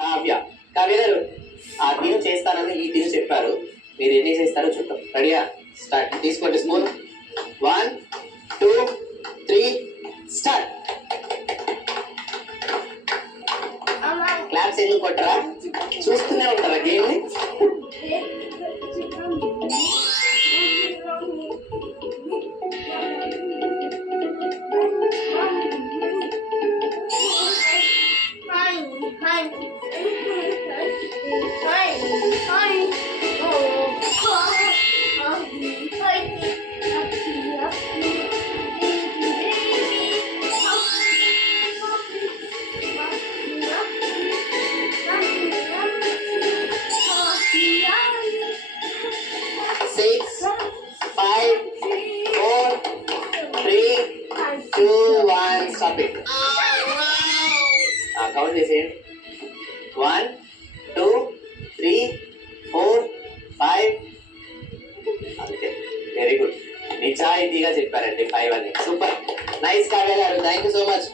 కావ్య. కావ్య గారు ఆ తిను చేస్తానని ఈ తిను చెప్పారు. మీరు ఎన్ని చేస్తారో చూద్దాం. రెడీయా? స్టార్ట్. తీసుకోండి spoon. One two three start. Claps ఎందుకు కొట్టరా? చూస్తూనే ఉంటారా game two one it count చేసేయండి one two three four five అంతే వెరీ గుడ్ నిజాయితీగా చెప్పారండి ఫైవ్ అని. సూపర్ నైస్ కావ్య గారు. Thank you so much